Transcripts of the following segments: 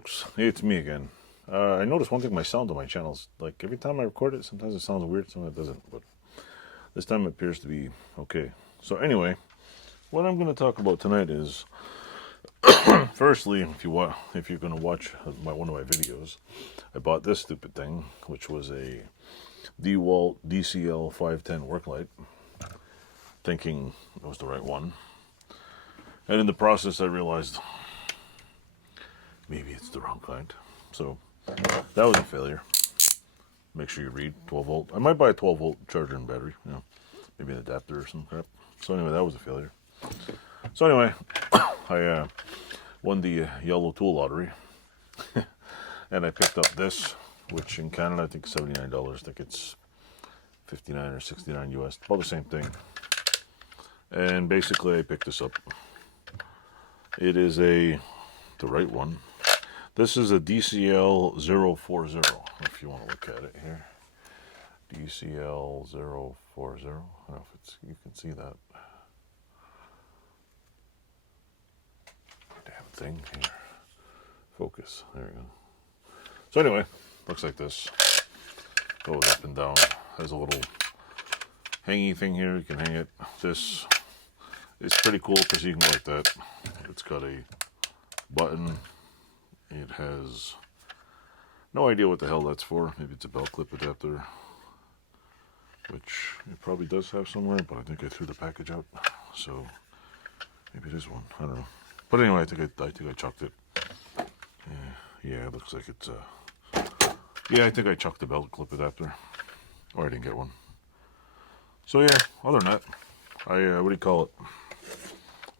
folks, it's me again. I noticed one thing, my sound on my channels, like every time I record it, sometimes it sounds weird, sometimes it doesn't, but this time it appears to be okay. So anyway, what I'm going to talk about tonight is, firstly, if you're going to watch one of my videos, I bought this stupid thing, which was a DEWALT DCL510 work light, thinking it was the right one, and in the process I realized maybe it's the wrong kind. So that was a failure. Make sure you read 12 volt. I might buy a 12 volt charger and battery, maybe an adapter or some crap. So anyway, that was a failure. So anyway, I won the yellow tool lottery, and I picked up this, which in Canada I think is $79. I think it's 59 or 69 US, about the same thing. And basically I picked this up. It is the right one. This is a DCL040, if you want to look at it here. DCL040. I don't know if you can see that. Damn thing here. Focus. There we go. So anyway, looks like this. Goes up and down. Has a little hangy thing here. You can hang it. This is pretty cool because you can go like that. It's got a button. It has no idea what the hell that's for. Maybe it's a belt clip adapter, which it probably does have somewhere, but I think I threw the package out. So maybe it is one. I don't know. But anyway, I think I chucked it. Yeah, it looks like it's yeah, I think I chucked the belt clip adapter, or I didn't get one. So yeah, other than that, I what do you call it?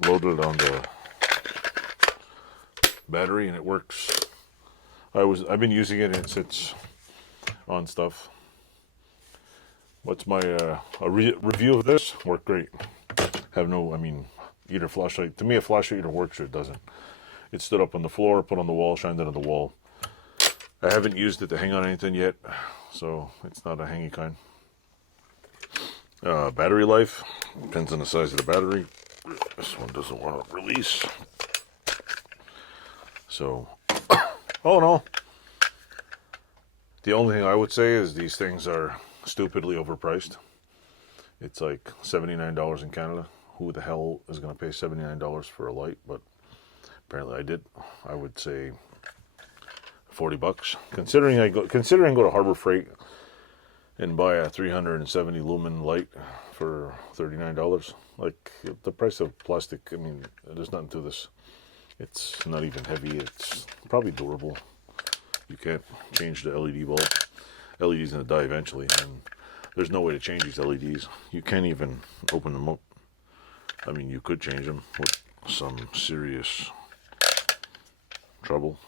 Loaded it on the battery and it works. I've been using it and it sits on stuff. What's my review of this? Worked great. Either flashlight, to me a flashlight either works or it doesn't. It stood up on the floor, put on the wall, shined it on the wall. I haven't used it to hang on anything yet, so it's not a hangy kind. Battery life depends on the size of the battery. This one doesn't want to release. So, all in all, the only thing I would say is these things are stupidly overpriced. It's like $79 in Canada. Who the hell is going to pay $79 for a light? But apparently I did. I would say 40 bucks. Considering I go to Harbor Freight and buy a 370 lumen light for $39. Like the price of plastic, there's nothing to this. It's not even heavy. It's probably durable. You can't change the LED bulb. LED's going to die eventually, and there's no way to change these LEDs. You can't even open them up. You could change them with some serious trouble.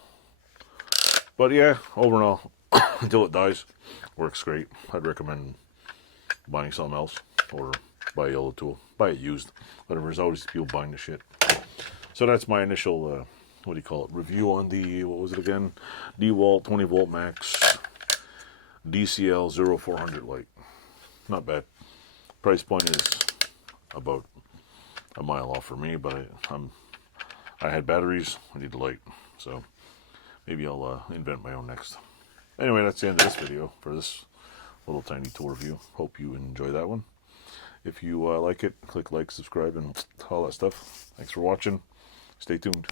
But yeah, overall, until it dies, works great. I'd recommend buying something else, or buy a yellow tool. Buy it used. Whatever, there's always people buying the shit. So that's my initial, review on the, what was it again? DEWALT 20 volt max DCL040 light. Not bad. Price point is about a mile off for me, but I had batteries, I need the light, so maybe I'll invent my own next. Anyway, that's the end of this video for this little tiny tool review. Hope you enjoy that one. If you like it, click like, subscribe, and all that stuff. Thanks for watching. Stay tuned.